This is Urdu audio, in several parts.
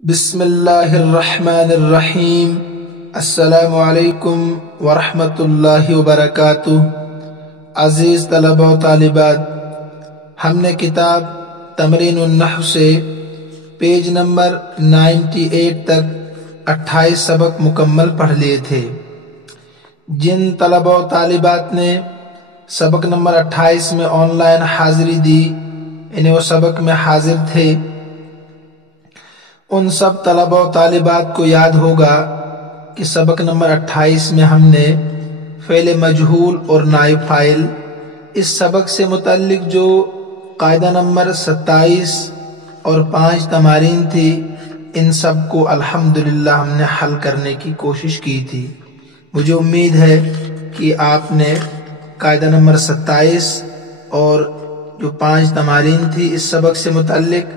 بسم اللہ الرحمن الرحیم۔ السلام علیکم ورحمۃ اللہ وبرکاتہ۔ عزیز طلبہ و طالبات، ہم نے کتاب تمرین النحو سے پیج نمبر 98 تک 28 سبق مکمل پڑھ لیے تھے۔ جن طلبہ و طالبات نے سبق نمبر 28 میں آن لائن حاضری دی، انہیں وہ سبق میں حاضر تھے، ان سب طلبہ و طالبات کو یاد ہوگا کہ سبق نمبر 28 میں ہم نے فعل مجہول اور نائب فاعل، اس سبق سے متعلق جو قاعدہ نمبر 27 اور 5 تمارین تھی، ان سب کو الحمدللہ ہم نے حل کرنے کی کوشش کی تھی۔ مجھے امید ہے کہ آپ نے قاعدہ نمبر 27 اور جو 5 تمارین تھی اس سبق سے متعلق،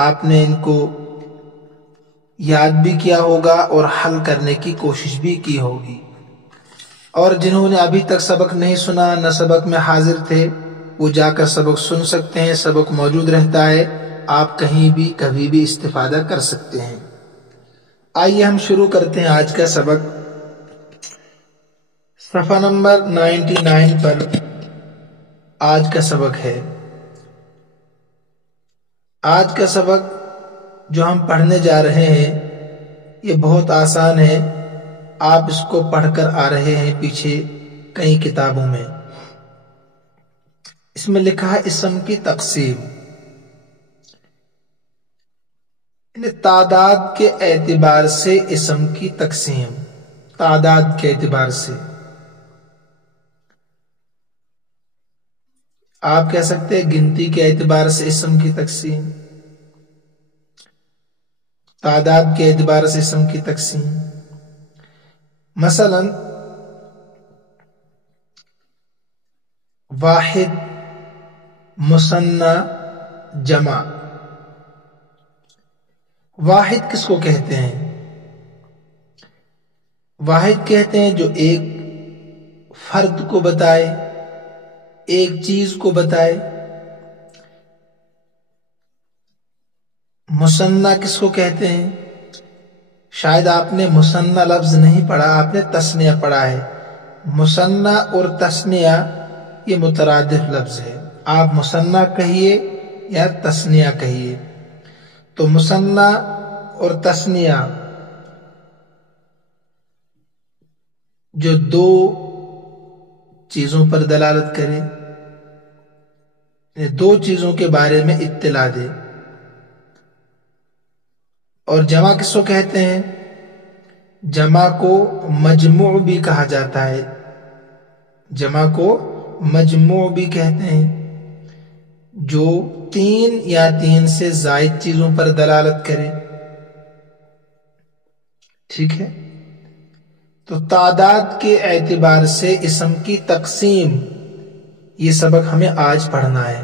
آپ نے ان کو یاد بھی کیا ہوگا اور حل کرنے کی کوشش بھی کی ہوگی۔ اور جنہوں نے ابھی تک سبق نہیں سنا، نہ سبق میں حاضر تھے، وہ جا کر سبق سن سکتے ہیں، سبق موجود رہتا ہے، آپ کہیں بھی کبھی بھی استفادہ کر سکتے ہیں۔ آئیے ہم شروع کرتے ہیں آج کا سبق۔ صفحہ نمبر 99 پر آج کا سبق ہے۔ آج کا سبق جو ہم پڑھنے جا رہے ہیں یہ بہت آسان ہے، آپ اس کو پڑھ کر آ رہے ہیں پیچھے کئی کتابوں میں۔ اس میں لکھا ہے اسم کی تقسیم، یعنی تعداد کے اعتبار سے اسم کی تقسیم، تعداد کے اعتبار سے آپ کہہ سکتے ہیں گنتی کے اعتبار سے اسم کی تقسیم، تعداد کے اعتبار سے اسم کی تقسیم۔ مثلا واحد، مثنی، جمع۔ واحد کس کو کہتے ہیں؟ واحد کہتے ہیں جو ایک فرد کو بتائے، ایک چیز کو بتائے۔ مثنی کس کو کہتے ہیں؟ شاید آپ نے مثنی لفظ نہیں پڑھا، آپ نے تثنیہ پڑھا ہے۔ مثنی اور تثنیہ یہ مترادف لفظ ہے، آپ مثنی کہیے یا تثنیہ کہیے۔ تو مثنی اور تثنیہ جو دو چیزوں پر دلالت کرے، دو چیزوں کے بارے میں اطلاع دے۔ اور جمع کس کو کہتے ہیں؟ جمع کو مجموع بھی کہا جاتا ہے، جمع کو مجموع بھی کہتے ہیں، جو 3 یا 3 سے زائد چیزوں پر دلالت کرے۔ ٹھیک ہے، تو تعداد کے اعتبار سے اسم کی تقسیم، یہ سبق ہمیں آج پڑھنا ہے۔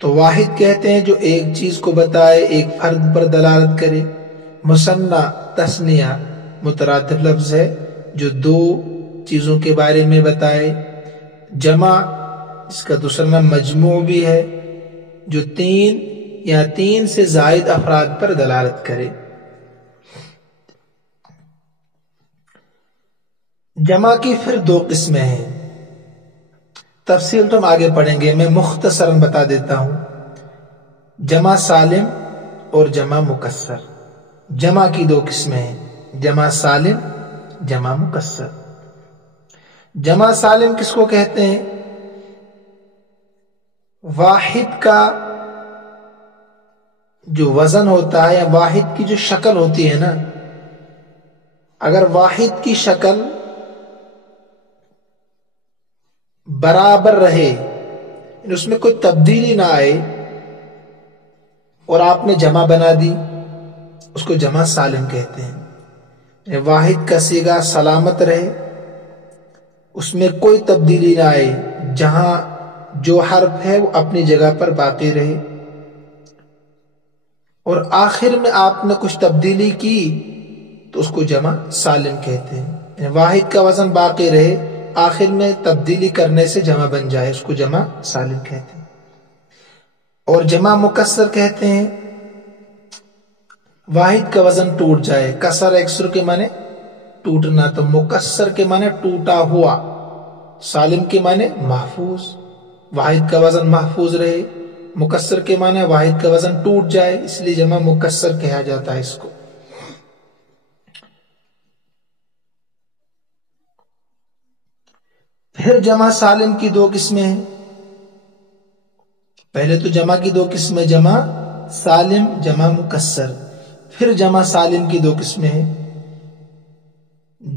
تو واحد کہتے ہیں جو ایک چیز کو بتائے، ایک فرد پر دلالت کرے۔ مثنی، تثنیہ مترادف لفظ ہے جو دو چیزوں کے بارے میں بتائے۔ جمع اس کا دوسرا نام مجموع بھی ہے، جو 3 یا 3 سے زائد افراد پر دلالت کرے۔ جمع کی پھر 2 قسمیں ہیں، تفصیل تو ہم آگے پڑھیں گے، میں مختصراً بتا دیتا ہوں۔ جمع سالم اور جمع مکسر، جمع کی 2 قسمیں ہیں، جمع سالم، جمع مکسر۔ جمع سالم کس کو کہتے ہیں؟ واحد کا جو وزن ہوتا ہے یا واحد کی جو شکل ہوتی ہے نا، اگر واحد کی شکل برابر رہے، اس میں کوئی تبدیلی نہ آئے، اور آپ نے جمع بنا دی، اس کو جمع سالم کہتے ہیں۔ واحد کا صیغہ سلامت رہے، اس میں کوئی تبدیلی نہ آئے، جہاں جو حرف ہے وہ اپنی جگہ پر باقی رہے، اور آخر میں آپ نے کچھ تبدیلی کی تو اس کو جمع سالم کہتے ہیں۔ واحد کا وزن باقی رہے، آخر میں تبدیلی کرنے سے جمع بن جائے، اس کو جمع سالم کہتے ہیں۔ اور جمع مکسر کہتے ہیں واحد کا وزن ٹوٹ جائے، کسر اکسر کے معنی ٹوٹنا، تو مکسر کے معنی ٹوٹا ہوا، سالم کے معنی محفوظ، واحد کا وزن محفوظ رہے، مکسر کے معنی واحد کا وزن ٹوٹ جائے، اس لیے جمع مکسر کہا جاتا ہے اس کو۔ پھر جمع سالم کی دو قسمیں ہیں۔ پہلے تو جمع کی دو قسمیں، جمع سالم، جمع مکسر۔ پھر جمع سالم کی دو قسمیں ہیں،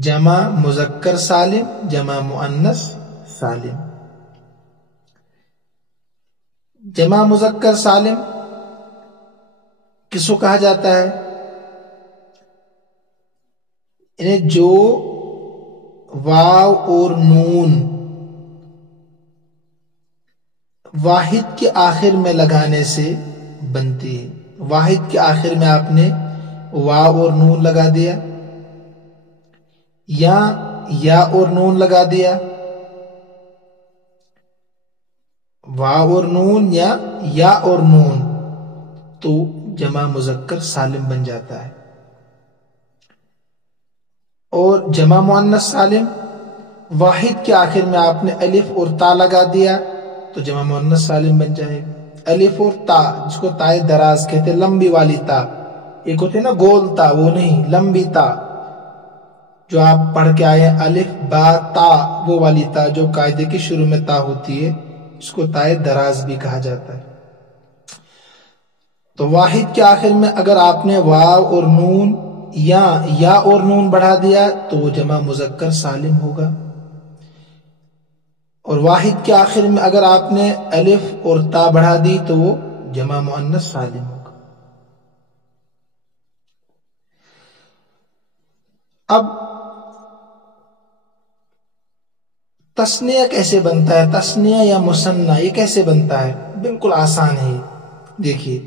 جمع مذکر سالم، جمع مؤنث سالم۔ جمع مذکر سالم کس کو کہا جاتا ہے؟ انہیں جو واو اور نون واحد کے آخر میں لگانے سے بنتی ہے۔ واحد کے آخر میں آپ نے واو اور نون لگا دیا، یا اور نون لگا دیا، واو اور نون یا اور نون، تو جمع مذکر سالم بن جاتا ہے۔ اور جمع مؤنث سالم، واحد کے آخر میں آپ نے الف اور تا لگا دیا تو جمع مؤنث سالم بن جائے گا۔ الف اور تا، جس کو تائے دراز کہتے ہیں، لمبی والی تا، ایک ہوتے نا گول تا، وہ نہیں، لمبی تا جو آپ پڑھ کے آئے ہیں، الف با تا، وہ والی تا جو قاعدے کے شروع میں تا ہوتی ہے، اس کو تائے دراز بھی کہا جاتا ہے۔ تو واحد کے آخر میں اگر آپ نے واو اور نون یا اور نون بڑھا دیا تو وہ جمع مذکر سالم ہوگا، اور واحد کے آخر میں اگر آپ نے الف اور تا بڑھا دی تو وہ جمع مؤنث سالم ہوگا۔ اب تثنیہ کیسے بنتا ہے؟ تثنیہ یا مثنیٰ یہ کیسے بنتا ہے؟ بالکل آسان ہے۔ دیکھیے،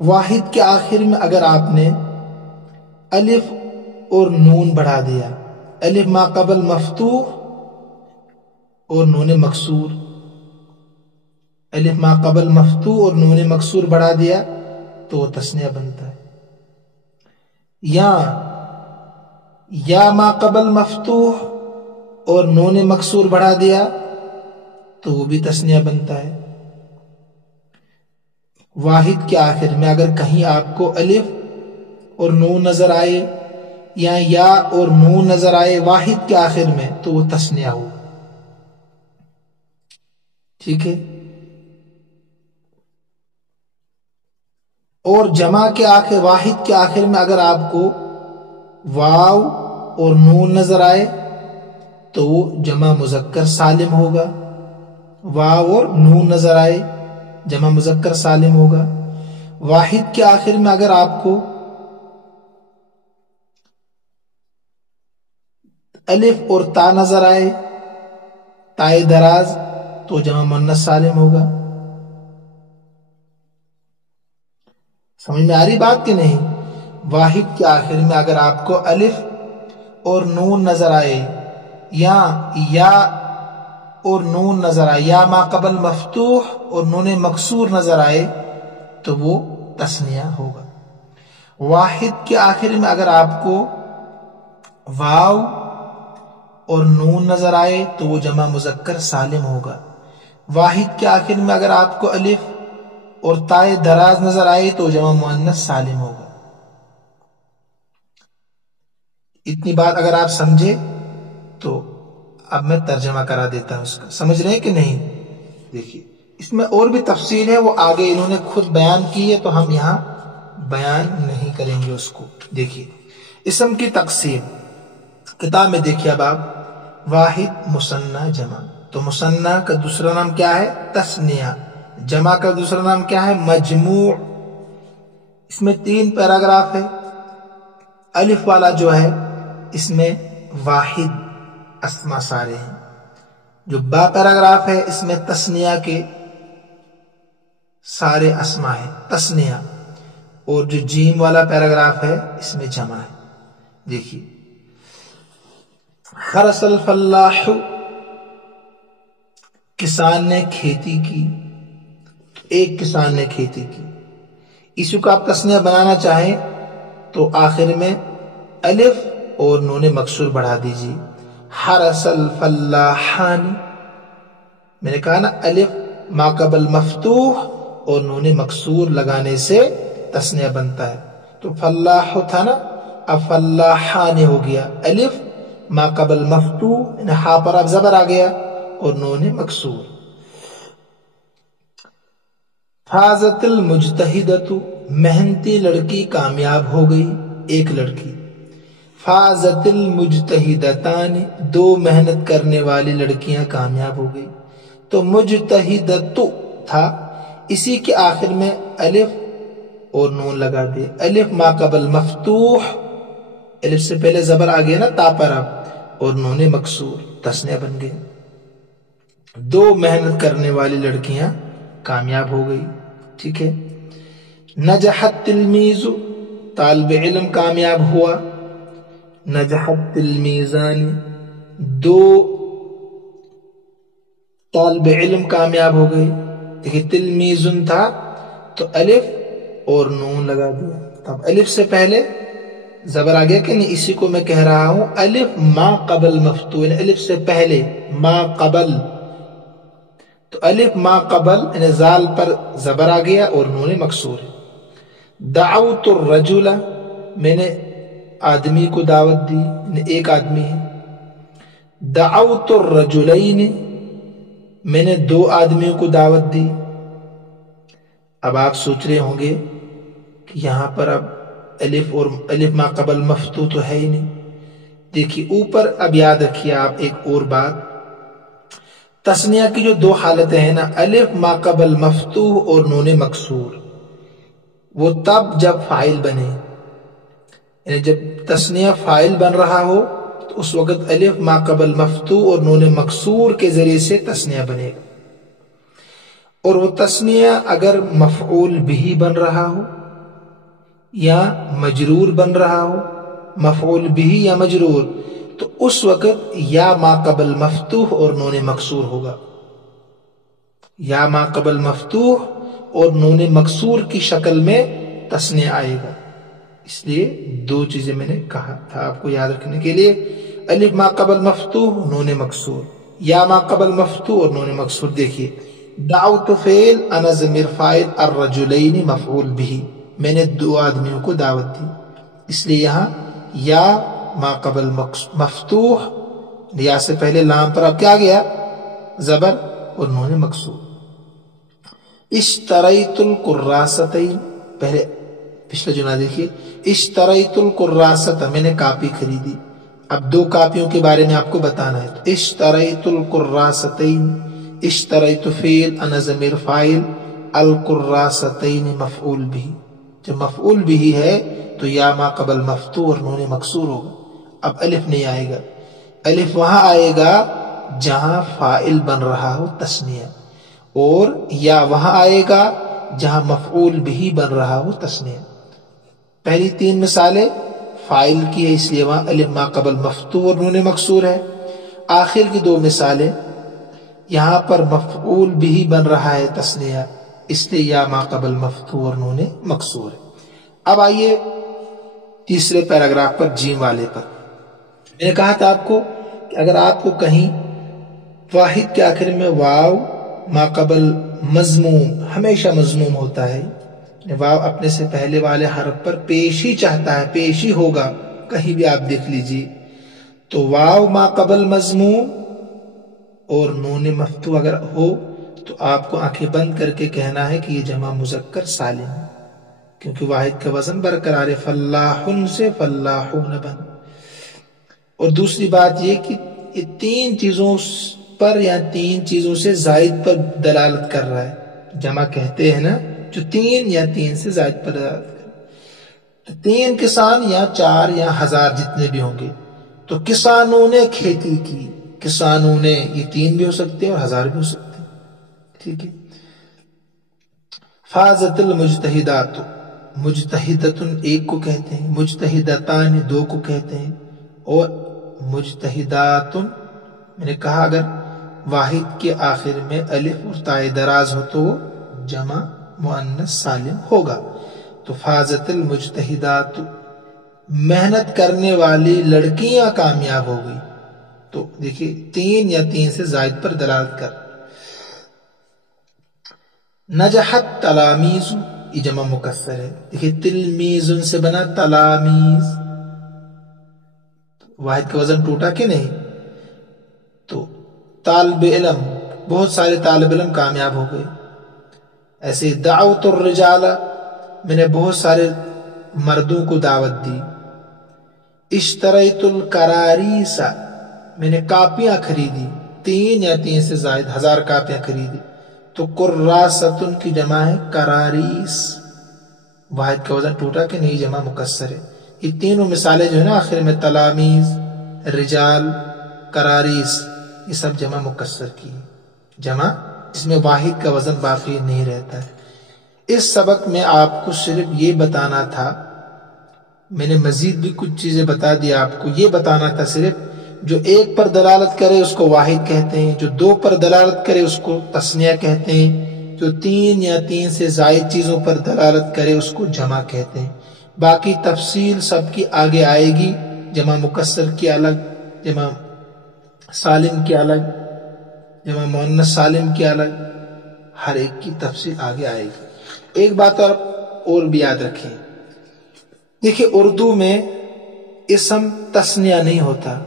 واحد کے آخر میں اگر آپ نے الف اور نون بڑھا دیا، الف ما قبل مفتوح اور نون مکسور، الف ما قبل مفتوح اور نون مکسور بڑھا دیا تو وہ تثنیہ بنتا ہے۔ یا ما قبل مفتوح اور نون مکسور بڑھا دیا تو وہ بھی تثنیہ بنتا ہے۔ واحد کے آخر میں اگر کہیں آپ کو الف اور نون نظر آئے یا اور نون نظر آئے واحد کے آخر میں تو وہ تثنیہ ہو، ٹھیک ہے۔ اور جمع کے آخر، واحد کے آخر میں اگر آپ کو واو اور نون نظر آئے تو وہ جمع مذکر سالم ہوگا، واو اور نون نظر آئے جمع مذکر سالم ہوگا۔ واحد کے آخر میں اگر آپ کو الف اور تا نظر آئے، تائے دراز، تو جمع مؤنث سالم ہوگا۔ سمجھ میں آ رہی بات کہ نہیں؟ واحد کے آخر میں اگر آپ کو الف اور نون نظر آئے یا اور نون نظر آئے، یا ما قبل مفتوح اور نون مکسور نظر آئے تو وہ تثنیہ ہوگا۔ واحد کے آخر میں اگر آپ کو واو اور نون نظر آئے تو وہ جمع مذکر سالم ہوگا۔ واحد کے آخر میں اگر آپ کو الف اور تائے دراز نظر آئے تو جمع مؤنث سالم ہوگا۔ اتنی بات اگر آپ سمجھے تو اب میں ترجمہ کرا دیتا ہوں اس کا، سمجھ رہے ہیں کہ نہیں؟ دیکھیے، اس میں اور بھی تفصیل ہے، وہ آگے انہوں نے خود بیان کی ہے تو ہم یہاں بیان نہیں کریں گے اس کو۔ دیکھیے، اسم کی تقسیم کتاب میں دیکھیے اب آپ، واحد، مثنیٰ، جمع۔ تو مثنیٰ کا دوسرا نام کیا ہے؟ تثنیہ۔ جمع کا دوسرا نام کیا ہے؟ مجموع۔ اس میں 3 پیراگراف ہے۔ الف والا جو ہے اس میں واحد اسما سارے ہیں، جو با پیراگراف ہے اس میں تثنیہ کے سارے اسما ہیں، تثنیہ، اور جو جیم والا پیراگراف ہے اس میں جمع ہے۔ دیکھیے، خرس الفلاح، کسان نے کھیتی کی، ایک کسان نے کھیتی کی۔ اسی کو آپ تثنیہ بنانا چاہیں تو آخر میں الف اور نون مکسور بڑھا دیجیے. حرس الفلاحان، میں نے کہا نا الف ما قبل مفتوح اور نون مکسور لگانے سے تثنیہ بنتا ہے. تو فلاح تھا نا، اب فلاحان ہو گیا. الف ما قبل مفتوح، ہا پر اب زبر آ گیا اور نون مکسور. فازت المجتہدۃ، محنتی لڑکی کامیاب ہو گئی، ایک لڑکی. فازت المجتہدتان، دو محنت کرنے والی لڑکیاں کامیاب ہو گئی. تو مجتہدۃ تھا، اسی کے آخر میں الف اور نون لگا دے. الف ما قبل مفتوح، الف سے پہلے زبر آ گیا نا تا پر اب، اور نون مکسور، تثنیہ بن گئے. دو محنت کرنے والی لڑکیاں کامیاب ہو گئی. ٹھیک ہے. نجحت تلمیذ، طالب علم کامیاب ہوا. نجحت تلمیذان، دو طالب علم کامیاب ہو گئے. دیکھیے تلمیذن تھا تو الف اور نون لگا دیا. اب الف سے پہلے زبر آ گیا کہ نہیں، اسی کو میں کہہ رہا ہوں الف ما قبل مفتوح، الف سے پہلے ما قبل. تو الف ما قبل یعنی زال پر زبر آ گیا اور نون مکسور ہے. دعوت الرجل، میں نے آدمی کو دعوت دی، ایک آدمی ہے. دعوت الرجلین، میں نے دو آدمیوں کو دعوت دی. اب آپ سوچ رہے ہوں گے کہ یہاں پر اب الف اور الف ما قبل مفتوح تو ہے ہی نہیں. دیکھیے اوپر اب یاد رکھیے آپ ایک اور بات، تثنیہ کی جو دو حالتیں ہیں نا، الف ما قبل مفتوح اور نون مکسور، وہ تب جب فاعل بنے، یعنی جب تثنیہ فاعل بن رہا ہو تو اس وقت الف ما قبل مفتوح اور نون مکسور کے ذریعے سے تثنیہ بنے گا. اور وہ تثنیہ اگر مفعول بھی بن رہا ہو یا مجرور بن رہا ہو، مفعول بھی یا مجرور، تو اس وقت یا ما قبل مفتوح اور نون مکسور ہوگا. یا ما قبل مفتوح اور نون مکسور کی شکل میں تثنیہ آئے گا. اس لیے دو چیزیں میں نے کہا تھا آپ کو یاد رکھنے کے لیے، الف ما قبل مفتوح نون مکسور، یا ما قبل مفتوح اور نون مکسور. دیکھیے دعوت فعل، انا ضمیر فاعل، الرجلین مفعول بھی، میں نے دو آدمیوں کو دعوت دی. اس لیے یہاں یا ما قبل مفتوح، یا سے پہلے لام پر اب کیا گیا زبر اور نون مکسور. اشتریت القراستین، پہلے پچھلا جملہ دیکھیے، اشتریت القراست، میں نے کاپی خریدی. اب دو کاپیوں کے بارے میں آپ کو بتانا ہے. تو اشتریت القراستین، اشتریت فعل، انا ضمیر فاعل، القراستین مفعول بھی. جب مفعول بھی ہے تو یا ما قبل مفتوح اور نون مکسور ہوگا. اب الف نہیں آئے گا، الف وہاں آئے گا جہاں فاعل بن رہا ہو تثنیہ، اور یا وہاں آئے گا جہاں مفعول بھی بن رہا ہو تثنیہ. پہلی تین مثالیں فاعل کی ہے، اس لیے وہاں الف ما قبل مفتوح اور نون مکسور ہے. آخر کی دو مثالیں یہاں پر مفعول بھی بن رہا ہے تثنیہ، اس لیے یا ما قبل مفتوح اور نون مکسور ہے. اب آئیے تیسرے پیراگراف پر، جیم والے پر. میں نے کہا تھا آپ کو کہ اگر آپ کو کہیں واحد کے آخر میں واو ما قبل مضموم، ہمیشہ مضموم ہوتا ہے، واو اپنے سے پہلے والے حرف پر پیشی چاہتا ہے، پیشی ہوگا، کہیں بھی آپ دیکھ لیجیے. تو واو ما قبل مضموم اور نون مفتوح اگر ہو تو آپ کو آنکھیں بند کر کے کہنا ہے کہ یہ جمع مذکر سالم ہے، کیونکہ واحد کا وزن برقرار ہے، فلاحن سے فلاحون بن. اور دوسری بات یہ کہ یہ تین چیزوں پر یا تین چیزوں سے زائد پر دلالت کر رہا ہے. جمع کہتے ہیں نا جو تین یا تین سے زائد پر دلالت کر رہا ہے. تو تین کسان یا چار یا ہزار جتنے بھی ہوں گے، تو کسانوں نے کھیتی کی، کسانوں نے، یہ تین بھی ہو سکتے ہیں اور ہزار بھی ہو سکتے ہیں. ٹھیک ہے. فازت المجتہدات، مجتہدتن ایک کو کہتے ہیں، مجتہدتان دو کو کہتے ہیں، اور مجتہداتن میں نے کہا اگر واحد کے آخر میں الف اور تائے دراز ہو تو وہ جمع مؤنث سالم ہوگا. تو فازت المجتہدات محنت کرنے والی لڑکیاں کامیاب ہو گئی. تو دیکھیے 3 یا 3 سے زائد پر دلالت کر. نجحت تلامیز، یہ جمع مکسر ہے. دیکھیے تلمیز سے بنا تلامیز، واحد کا وزن ٹوٹا کہ نہیں. تو طالب علم، بہت سارے طالب علم کامیاب ہو گئے. ایسے دعوت الرجال، میں نے بہت سارے مردوں کو دعوت دی. اشتریت الکراریس، میں نے کاپیاں خریدی. 3 یا 3 سے زائد 1000 کاپیاں خریدی. تو کراستن کی جمع ہے کراریس، واحد کا وزن ٹوٹا کہ نہیں، جمع مکسر ہے. یہ تینوں مثالیں جو ہے نا آخر میں تلامیز، رجال، کراریس، یہ سب جمع مکسر کی جمع، اس میں واحد کا وزن باقی نہیں رہتا ہے. اس سبق میں آپ کو صرف یہ بتانا تھا، میں نے مزید بھی کچھ چیزیں بتا دی آپ کو. یہ بتانا تھا صرف جو 1 پر دلالت کرے اس کو واحد کہتے ہیں، جو 2 پر دلالت کرے اس کو تثنیہ کہتے ہیں، جو 3 یا 3 سے زائد چیزوں پر دلالت کرے اس کو جمع کہتے ہیں. باقی تفصیل سب کی آگے آئے گی. جمع مکسر کی الگ، جمع سالم کی الگ، جمع مؤنث سالم کی الگ، ہر ایک کی تفصیل آگے آئے گی. ایک بات اور بھی یاد رکھیں، دیکھیں اردو میں اسم تثنیہ نہیں ہوتا،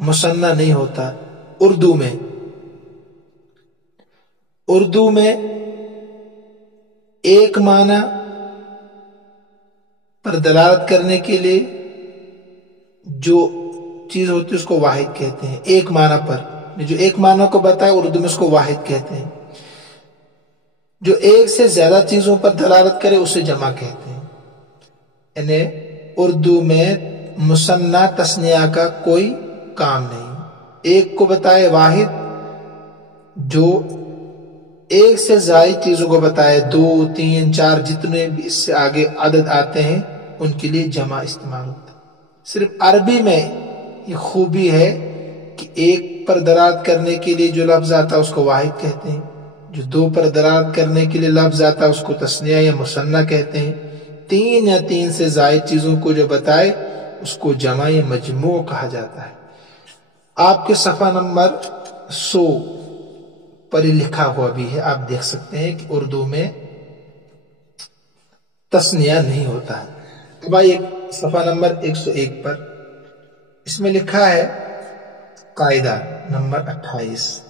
مثنیٰ نہیں ہوتا. اردو میں ایک معنی پر دلالت کرنے کے لیے جو چیز ہوتی ہے اس کو واحد کہتے ہیں. ایک معنی پر جو ایک معنی کو بتائے اردو میں اس کو واحد کہتے ہیں. جو 1 سے زیادہ چیزوں پر دلالت کرے اسے جمع کہتے ہیں. یعنی اردو میں مثنیٰ تثنیہ کا کوئی کام نہیں. ایک کو بتائے واحد، جو 1 سے زائد چیزوں کو بتائے 2 3 4 جتنے بھی اس سے آگے عدد آتے ہیں ان کے لیے جمع استعمال ہوتا ہے. صرف عربی میں یہ خوبی ہے کہ 1 پر دلالت کرنے کے لیے جو لفظ آتا ہے اس کو واحد کہتے ہیں، جو 2 پر دلالت کرنے کے لیے لفظ آتا ہے اس کو تثنیہ یا مثنیٰ کہتے ہیں. 3 یا 3 سے زائد چیزوں کو جو بتائے اس کو جمع یا مجموع کہا جاتا ہے. آپ کے صفحہ نمبر 100 پر یہ لکھا ہوا بھی ہے، آپ دیکھ سکتے ہیں کہ اردو میں تثنیہ نہیں ہوتا ہے. بھائی صفحہ نمبر 101 پر اس میں لکھا ہے قاعدہ نمبر 28.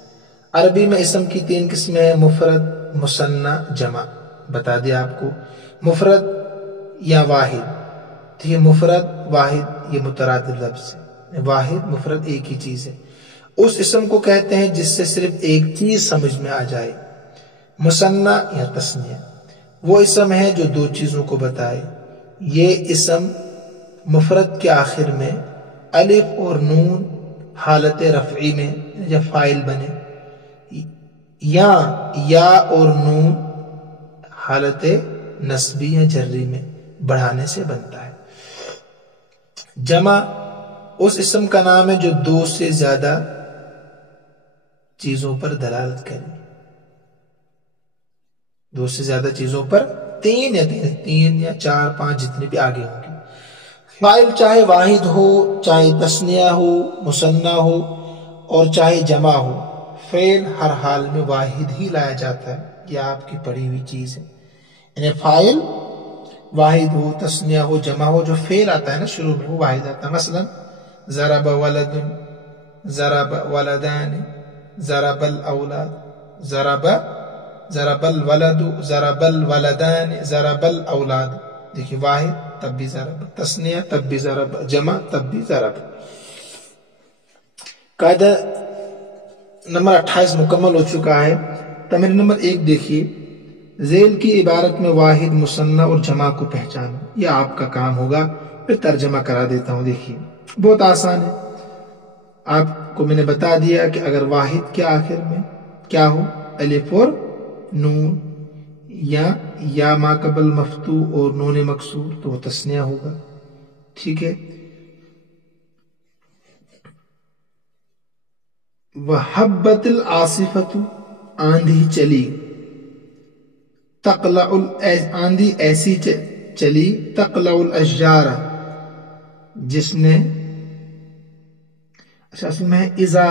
عربی میں اسم کی 3 قسمیں ہیں، مفرد، مثنیٰ، جمع. بتا دیا آپ کو. مفرد یا واحد، یہ مفرد واحد یہ مترادف لفظ ہے. واحد مفرد ایک ہی چیز ہے. اس اسم کو کہتے ہیں جس سے صرف ایک چیز سمجھ میں آ جائے. مثنیٰ یا تثنیہ وہ اسم ہے جو 2 چیزوں کو بتائے. یہ اسم مفرد کے آخر میں الف اور نون حالت رفعی میں یا فاعل بنے، یا اور نون حالت نصبی یا جری میں بڑھانے سے بنتا ہے. جمع اس اسم کا نام ہے جو 2 سے زیادہ چیزوں پر دلالت کرے. 2 سے زیادہ چیزوں پر 3 یا 4 5 جتنے بھی آگے ہوں گے. فاعل چاہے واحد ہو، چاہے تثنیہ ہو، مثنیٰ ہو اور چاہے جمع ہو، فعل ہر حال میں واحد ہی لایا جاتا ہے. یہ آپ کی پڑھی ہوئی چیز ہے. یعنی فاعل واحد ہو، تثنیہ ہو، جمع ہو، جو فعل آتا ہے نا شروع میں وہ واحد آتا ہے. مثلا ضرب ولد، ضرب ولدان، ضرب الاولاد، ضرب الولد، ضرب الولدان، ضرب الاولاد. دیکھیے واحد تب بھی ضرب، تثنیہ تب بھی ضرب، جمع تب بھی ضرب. قاعدہ نمبر 28 مکمل ہو چکا ہے. تمرین نمبر 1 دیکھیے. ذیل کی عبارت میں واحد، مثنیٰ اور جمع کو پہچانو. یہ آپ کا کام ہوگا. پھر ترجمہ کرا دیتا ہوں. دیکھیے بہت آسان ہے. آپ کو میں نے بتا دیا کہ اگر واحد کے آخر میں کیا ہو، الف اور نون، یا ما قبل مفتوح اور نون مکسور، تو وہ تثنیہ ہوگا. ٹھیک ہے. وحبت العاصفۃ، آندھی چلی. تقلع آندھی ایسی چلی، تقلع الاشجار، جس نے اصل میں اذا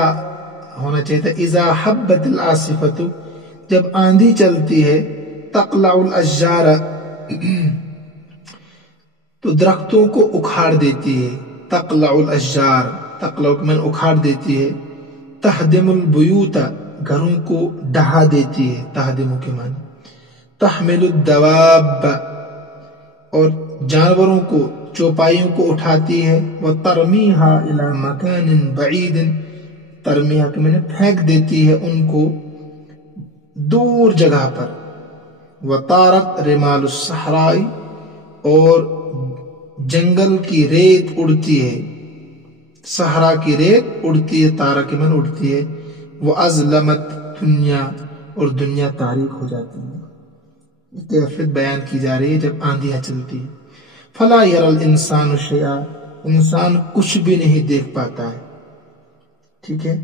ہونا چاہیے تھا، اذا حبت العاصفۃ، جب آندھی چلتی ہے، تقلع الاشجار، تو درختوں کو اکھاڑ دیتی ہے، تقلع الاشجار، تقلع من اکھاڑ دیتی ہے، تہدم البیوت، گھروں کو ڈھا دیتی ہے، تہدم کے معنی، تحمل الدواب، اور جانوروں کو، چوپائیوں کو اٹھاتی ہے، وترمیها الى مکان بعید، ترمیہ کے معنی پھینک دیتی ہے ان کو دور جگہ پر، وطارت رمال الصحراء، اور جنگل کی ریت اڑتی ہے، صحرا کی ریت اڑتی ہے، تارا کے من اڑتی ہے، وازلمت دنیا، اور دنیا تاریک ہو جاتی ہے۔ کیفیت بیان کی جا رہی ہے جب آندھیاں چلتی ہے۔ فلا يرى الانسان شيئا، انسان کچھ بھی نہیں دیکھ پاتا ہے، ٹھیک ہے۔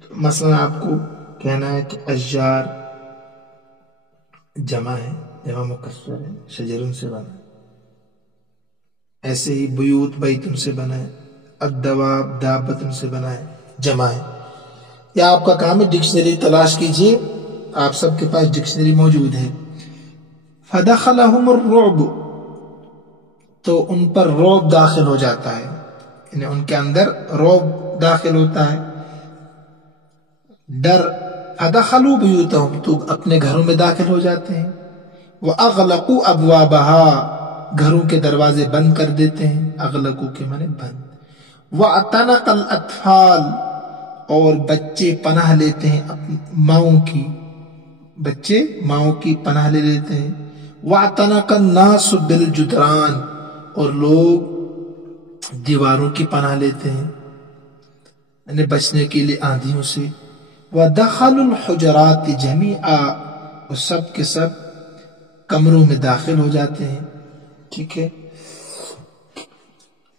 تو مثلا آپ کو کہنا ہے کہ اشجار جمع ہے، جمع مکسر ہے، شجرن سے بنا ہے، ایسے ہی بیوت بیتن سے بنا ہے، الدواب دابتن سے بنا ہے، جمع ہے۔ یا آپ کا کام ہے ڈکشنری تلاش کیجئے، آپ سب کے پاس ڈکشنری موجود ہے۔ فدخلهم الرعب، تو ان پر رعب داخل ہو جاتا ہے، یعنی ان کے اندر رعب داخل ہوتا ہے، ڈر۔ فدخلوا بیوتهم، تو اپنے گھروں میں داخل ہو جاتے ہیں، واغلقوا ابوابها، گھروں کے دروازے بند کر دیتے ہیں، اغلقوا کے معنی بند۔ واعتنق الاطفال، اور بچے پناہ لیتے ہیں ماؤں کی، بچے ماؤں کی پناہ لے لیتے ہیں۔ واعتنق الناس بالجدران، اور لوگ دیواروں کی پناہ لیتے ہیں، یعنی بچنے کے لیے آندھیوں سے۔ وَدَخَلُوا الْحُجَرَاتِ جَمِيعًا، اور سب کے سب کمروں میں داخل ہو جاتے ہیں، ٹھیک ہے۔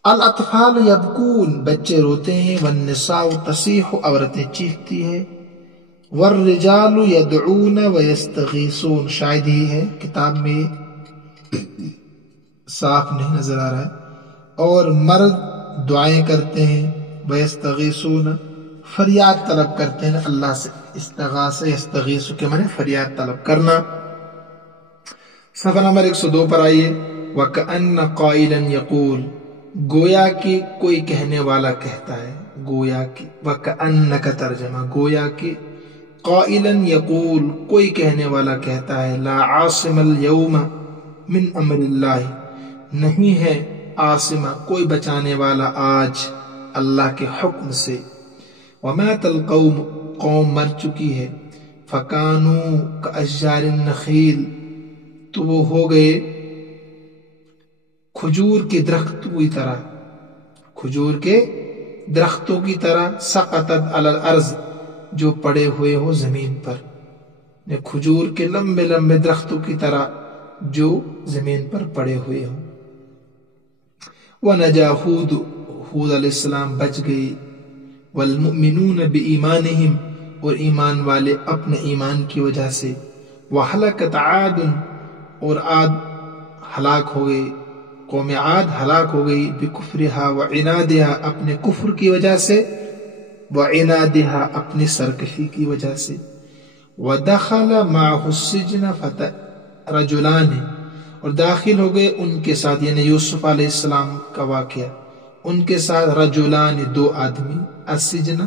الاطفال یبکون، بچے روتے ہیں، والنساء تصیح، عورتیں چیختی ہیں، والرجال یدعون ویستغیثون، شاید ہی ہے کتاب میں صاف نہیں نظر آ رہا ہے، اور مرد دعائیں کرتے ہیں، ویستغیثون، فریاد طلب کرتے ہیں اللہ سے، استغاثہ یستغیث کے معنی فریاد طلب کرنا۔ صفحہ نمبر 102 پر آئیے۔ وَكَأَنَّ قَائِلًا يَقُولُ، گویا کہ کوئی کہنے والا کہتا ہے، گویا کہ، وَكَأَنَّ کا ترجمہ، گویا کہ، قَائِلًا يَقُولُ، کوئی کہنے والا کہتا ہے، لا عاصم اليوم من امر اللہ، نہیں ہے عاصمہ، کوئی بچانے والا آج اللہ کے حکم سے۔ وَمَاتَ الْقَوْمُ، قوم مر چکی ہے، فَكَانُوا كَأَشْجَارِ النَّخِيلِ، تو وہ ہو گئے کھجور کے درختوں کی طرح، کھجور کے درختوں کی طرح، سقطت علی الارض، جو پڑے ہوئے ہو زمین پر، کھجور کے لمبے لمبے درختوں کی طرح جو زمین پر پڑے ہوئے ہوں۔ وَنَجَا ہود، ہود علیہ السلام بچ گئے، والمؤمنون بإیمانہم، اور ایمان والے اپنے ایمان کی وجہ سے، وَحَلَكَتْ عَادٌ، اور عاد ہلاک ہو گئی، قوم عاد ہلاک ہو گئی، بکفرها وعنادها، اپنے کفر کی وجہ سے، وعنادها، اپنی سرکشی کی وجہ سے۔ ودخل معه السجن رجلان، اور داخل ہو گئے ان کے ساتھ، یعنی یوسف علیہ السلام کا واقعہ، ان کے ساتھ رجلان، دو آدمی، السجن،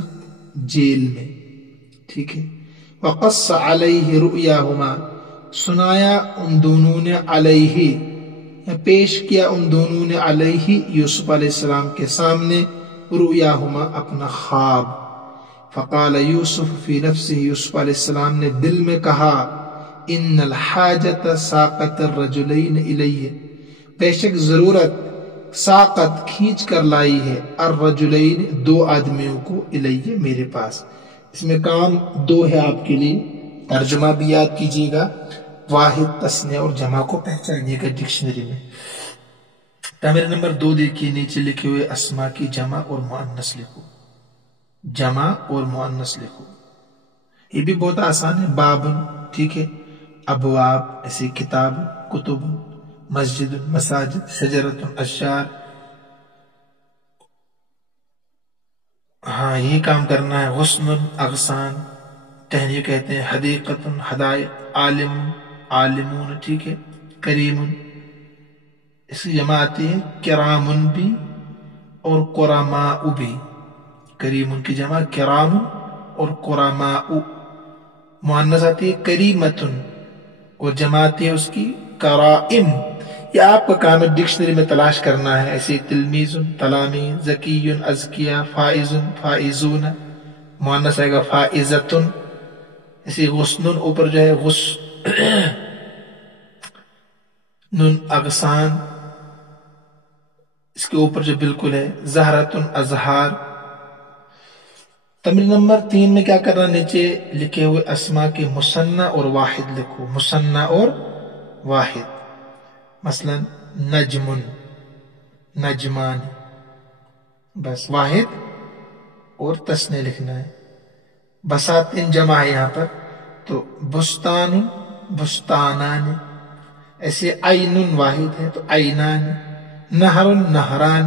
جیل میں، ٹھیک ہے۔ وقص علیہ رؤیاہما، سنایا ان دونوں نے، علیہ، پیش کیا ان دونوں نے، علیہ، یوسف علیہ السلام کے سامنے، رؤیاہما، اپنا خواب۔ فقال یوسف فی نفسہ، یوسف علیہ السلام نے دل میں کہا، ان الحاجت ساقت الرجلین الیہ، بے شک ضرورت، ساقت، کھینچ کر لائی ہے، الرجلین، دو آدمیوں کو، الیہ، میرے پاس۔ اس میں کام دو ہے آپ کے لیے، ترجمہ بھی یاد کیجیے گا، واحد، تثنیہ اور جمع کو پہچانیے گا ڈکشنری میں۔ تعمیر نمبر 2 دیکھیے، نیچے لکھے ہوئے اسما کی جمع اور مؤنث لکھو، جمع اور مؤنث لکھو، یہ بھی بہت آسان ہے۔ باب، ٹھیک ہے، ابواب، ایسی کتاب، کتب، مسجد، مساجد، شجرت، اشجار، یہی کام کرنا ہے. غصن اغصان ٹہنی کہتے ہیں. حدیقت حدائق. عالم عالمون ٹھیک ہے. کریم اس کی جمع آتی ہے کرام بھی اور قرماء بھی. کریم کی جمع کرام اور قرماء. مؤنث آتی ہے کریمتن اور جمع آتی ہے اس کی کرائم. یہ آپ کا کام ہے ڈکشنری میں تلاش کرنا ہے. ایسے تلمیذ تلامیذ. ذکی ازکیا. فائز فائزون مؤنث آئے گا فائزتن. اسی غصن اوپر جو ہے نون اغصان اس کے اوپر جو بالکل ہے زہرتن ازہار. تمرین نمبر 3 میں کیا کرنا نیچے لکھے ہوئے اسما کے مثنی اور واحد لکھو. مثنی اور واحد مثلا نجم نجمان بس واحد اور تسنیہ لکھنا ہے. بساتین جمع ہے یہاں پر تو بستان بستانان. ایسے عین واحد ہے تو عینان. نہر نہران.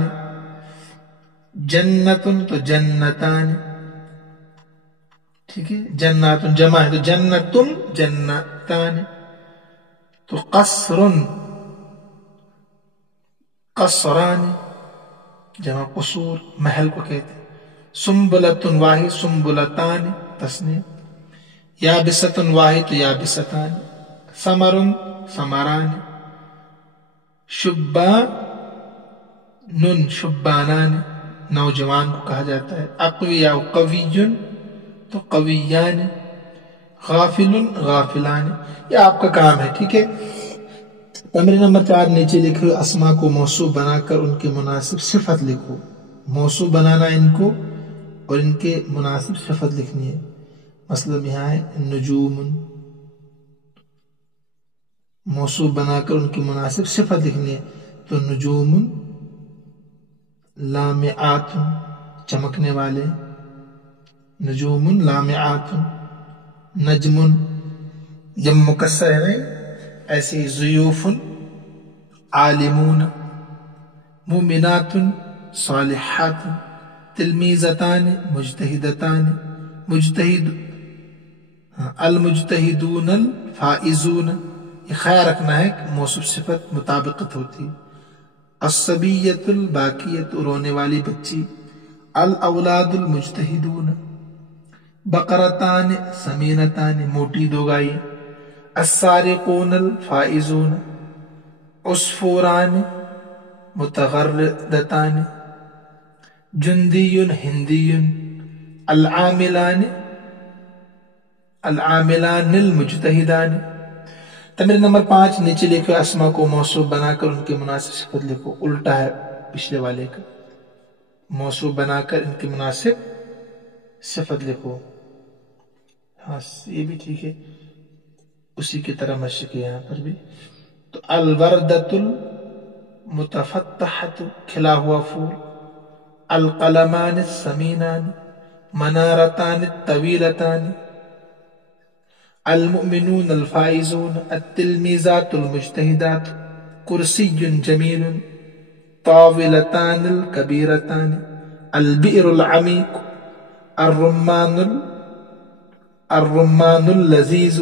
جنت تو جنتان ٹھیک ہے. جنات جمع ہے تو جنتن جنتان. تو قصر قصران جمع قصور محل کو کہتے ہیں. سنبلۃ واحد سنبلتان تسنیہ. یابسۃ واحد تو یابستان. ثمر ثمران. شبان شبانان نوجوان کو کہا جاتا ہے. اقویا قوی تو قویان. غافل غافلان. یہ آپ کا کام ہے ٹھیک ہے. تمرین نمبر 4 نیچے لکھو اسما کو موصوف بنا کر ان کے مناسب صفت لکھو. موصوف بنانا ان کو اور ان کے مناسب صفت لکھنی ہے. مثلا یہاں ہے نجوم. موصوف بنا کر ان کی مناسب صفت لکھنی ہے تو نجوم لامعات چمکنے والے. نجوم لامعات. نجم جب مکسر ہے نہیں ایسے ضیوف عالمون. مومنات صالحات. تلمیذتان مجتہدتان. مجتہد المجتہدون الفائزون. یہ خیال رکھنا ہے کہ موصوف صفت مطابقت ہوتی. الصبیۃ الباکیۃ رونے والی بچی. الاولاد المجتہدون. بقرتان سمینتان موٹی دو گائے. السارقون الفائزون. عصفوران متغردتان. جندی ہندی. العاملان المجتہدان. تمرین نمبر 5 نیچے لکھو اسما کو موصوف بنا کر ان کے مناسب صفت لکھو. الٹا ہے پچھلے والے کا. موصوف بنا کر ان کی مناسب صفت لکھو. ہاں یہ بھی ٹھیک ہے اسی کی طرح مشق ہے یہاں پر بھی. تو الوردۃ المتفتحۃ کھلا ہوا پھول. القلمان السمینان. منارتان الطویلتان. المؤمنون الفائزون. التلمیذات المجتہدات. کرسی جمیل. طاولتان الکبیرتان. البئر العمیق. الرمان اللذیذ.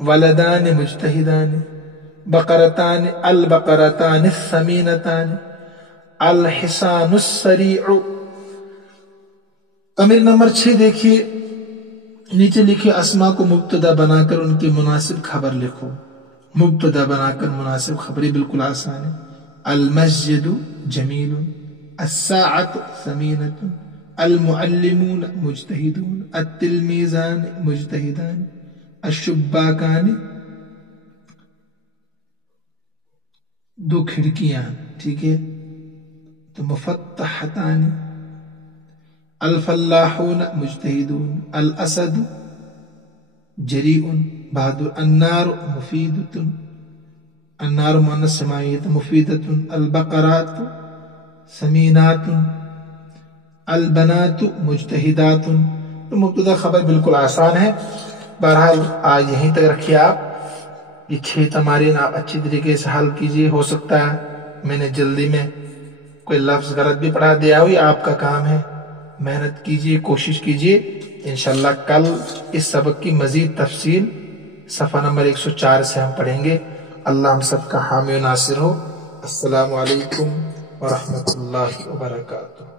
ولدان مجتہدان. بقرتان البقرتان الثمینتان. الحصان السریع. تمرین نمبر 6 دیکھیے نیچے لکھے اسما کو مبتدا بنا کر ان کی مناسب خبر لکھو. مبتدا بنا کر مناسب خبری بالکل آسان ہے. المسجد جمیل. الساعة ثمینة. المعلمون مجتہدون. التلمیذان مجتہدان. الشباکان دو کھڑکیاں ٹھیک ہے تو مفتحتان. الفلاحون مجتہدون. الاسد جریء بہادر. النار مفیدۃ. النار مؤنث سماعیت مفیدۃ. البقرات سمینات. البنات مجتہدات. تو مبتدا خبر بالکل آسان ہے. بہرحال آج یہیں تک رکھیے آپ. یہ 6 تمارین آپ اچھی طریقے سے حل کیجیے. ہو سکتا ہے میں نے جلدی میں کوئی لفظ غلط بھی پڑھا دیا ہو، یہ آپ کا کام ہے، محنت کیجیے، کوشش کیجیے، انشاءاللہ کل اس سبق کی مزید تفصیل صفحہ نمبر 104 سے ہم پڑھیں گے۔ اللہ ہم سب کا حامی و ناصر ہو۔ السلام علیکم ورحمۃ اللہ وبرکاتہ۔